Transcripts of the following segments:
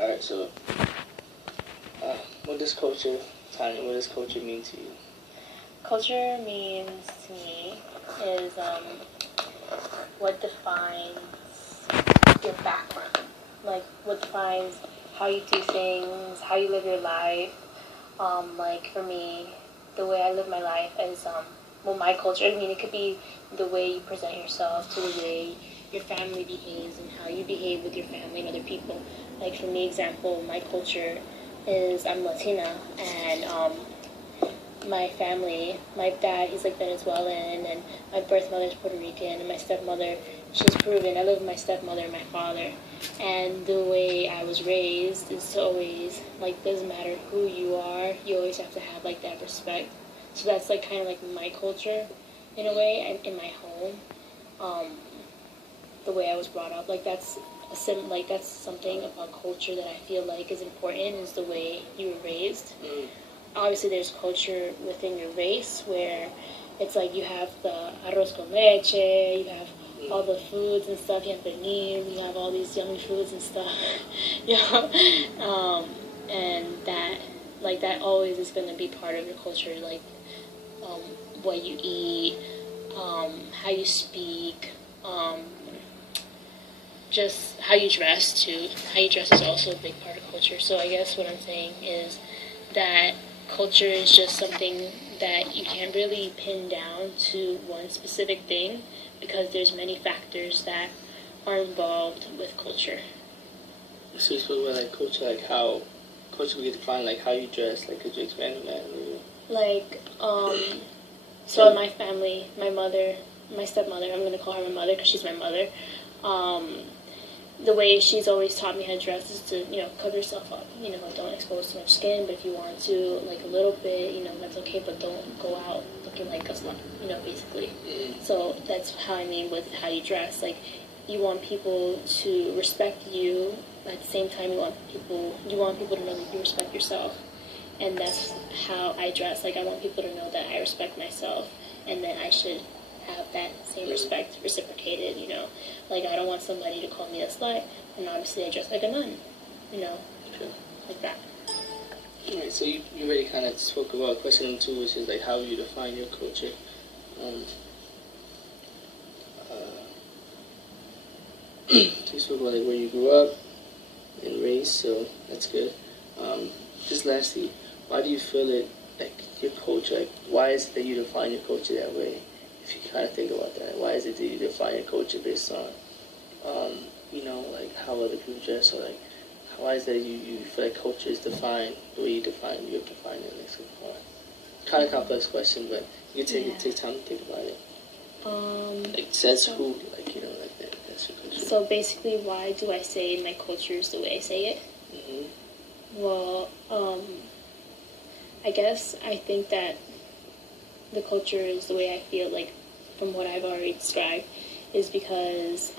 Alright, so what does culture, Tanya, what does culture mean to you? Culture means to me is what defines your background. Like what defines how you do things, how you live your life. Like for me, the way I live my life is well, my culture. I mean, it could be the way you present yourself to the way your family behaves and how you behave with your family and other people. Like for me, example, my culture is I'm Latina, and my family, my dad, he's like Venezuelan, and my birth mother's Puerto Rican, and my stepmother, she's Peruvian. I live with my stepmother and my father, and the way I was raised is to always, like, doesn't matter who you are, you always have to have, like, that respect. So that's, like, kind of like my culture, in a way, and in my home, the way I was brought up, like, that's that's something about culture that I feel like is important, is the way you were raised. Obviously there's culture within your race where it's like you have the arroz con leche, you have all the foods and stuff, you have pernil, you have all these yummy foods and stuff, and that always is going to be part of your culture, like what you eat, how you speak, just how you dress too. How you dress is also a big part of culture. So I guess what I'm saying is that culture is just something that you can't really pin down to one specific thing because there's many factors that are involved with culture. So you spoke about like culture, like how culture we get defined, like how you dress. Like, could you expand on that a little? Like, so in my family, my mother, my stepmother, I'm gonna call her my mother because she's my mother. The way she's always taught me how to dress is to, cover yourself up. Don't expose too much skin, but if you want to, like a little bit, that's okay, but don't go out looking like a slut, basically. So that's how I mean with how you dress. Like, you want people to respect you, but at the same time you want people to know that you respect yourself. And that's how I dress. Like, I want people to know that I respect myself and that I should have that same respect reciprocated, Like, I don't want somebody to call me a slut, and obviously I dress like a nun, Okay. like that. Alright, so you already kind of spoke about question number 2, which is like how you define your culture. So you spoke about like where you grew up and race, so that's good. Just lastly, why do you feel it, like your culture, like why is it that you define your culture that way? If you kind of think about that, why is it that you define your culture based on, like how other people dress, or like why is that you feel like culture is defined the way you have defined it? Like, so kind of complex question, but you take time to think about it. Like says so, who, like like that's your culture. So basically, why do I say my culture is the way I say it? Mm-hmm. Well, I guess I think that the culture is the way I feel, like, from what I've already described, is because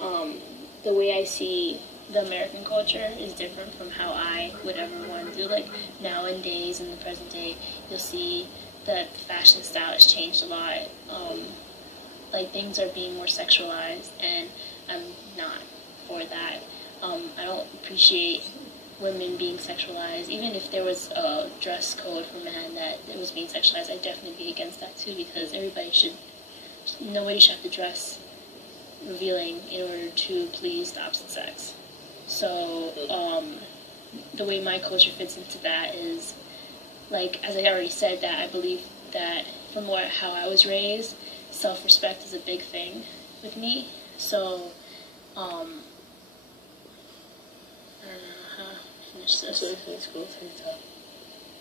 the way I see the American culture is different from how I would ever want to do. Like, nowadays, in the present day, you'll see that the fashion style has changed a lot. Like, things are being more sexualized, and I'm not for that. I don't appreciate women being sexualized. Even if there was a dress code for men that it was being sexualized, I'd definitely be against that too, because nobody should have to dress revealing in order to please the opposite sex. So the way my culture fits into that is, like, as I already said, that I believe that from how I was raised, self-respect is a big thing with me. So I don't know how to finish this. That's cool.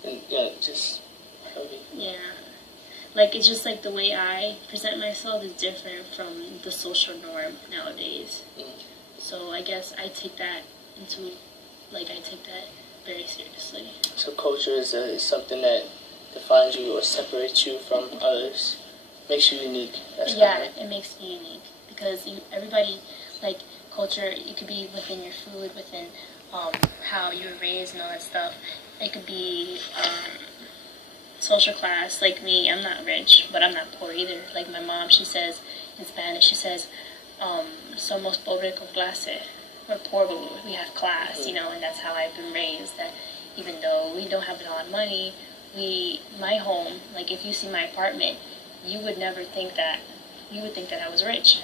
And yeah, like, it's just like the way I present myself is different from the social norm nowadays. So I guess I take that very seriously. So culture is something that defines you or separates you from others, makes you unique. It makes you unique because everybody, like, culture, it could be within your food, within how you were raised and all that stuff. It could be social class. Like me, I'm not rich, but I'm not poor either. Like my mom, she says in Spanish, she says, somos pobre con clase. we're poor, but we have class, you know, and that's how I've been raised. That even though we don't have a lot of money, my home, like if you see my apartment, you would never think that. You would think that I was rich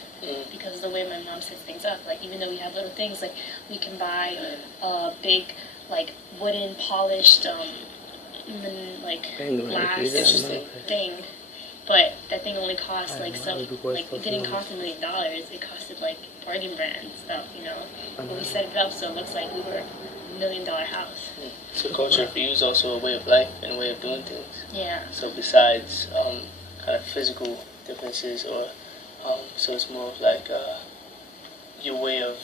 because of the way my mom sets things up. Like even though we have little things, like we can buy a big, like wooden polished, like glass thing, but that thing only cost like it didn't cost $1 million. It costed like bargain brand stuff, you know. But we set it up so it looks like we were $1 million house. So culture for you is also a way of life and a way of doing things. Yeah. So besides kind of physical differences, or so it's more of like your way of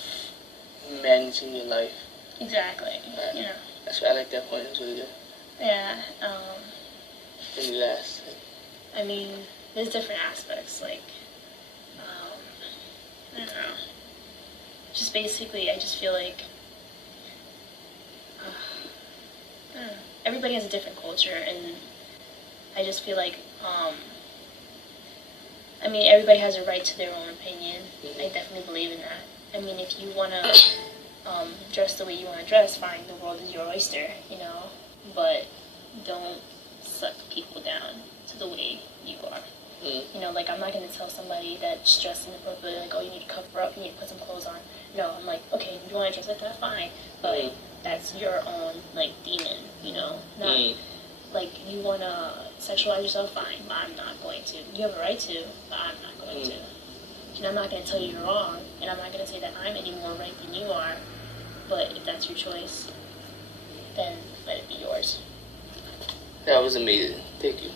managing your life. Exactly. Right. You know. That's why I like that point. It's really good. Yeah. Any last? I mean, there's different aspects. Like, I don't know. Just basically, I just feel like I don't know. Everybody has a different culture, and I just feel like I mean, everybody has a right to their own opinion. I definitely believe in that. I mean, if you want to dress the way you want to dress, fine, the world is your oyster, you know. But don't suck people down to the way you are. You know, like, I'm not going to tell somebody that's dressed inappropriately, like, oh, you need to cover up, you need to put some clothes on. No, I'm like, okay, if you want to dress like that, fine. But that's your own, like, demon, you know. Not... Like, you want to sexualize yourself, fine, but I'm not going to. You have a right to, but I'm not going to. And I'm not going to tell you you're wrong, and I'm not going to say that I'm any more right than you are. But if that's your choice, then let it be yours. That was amazing. Thank you.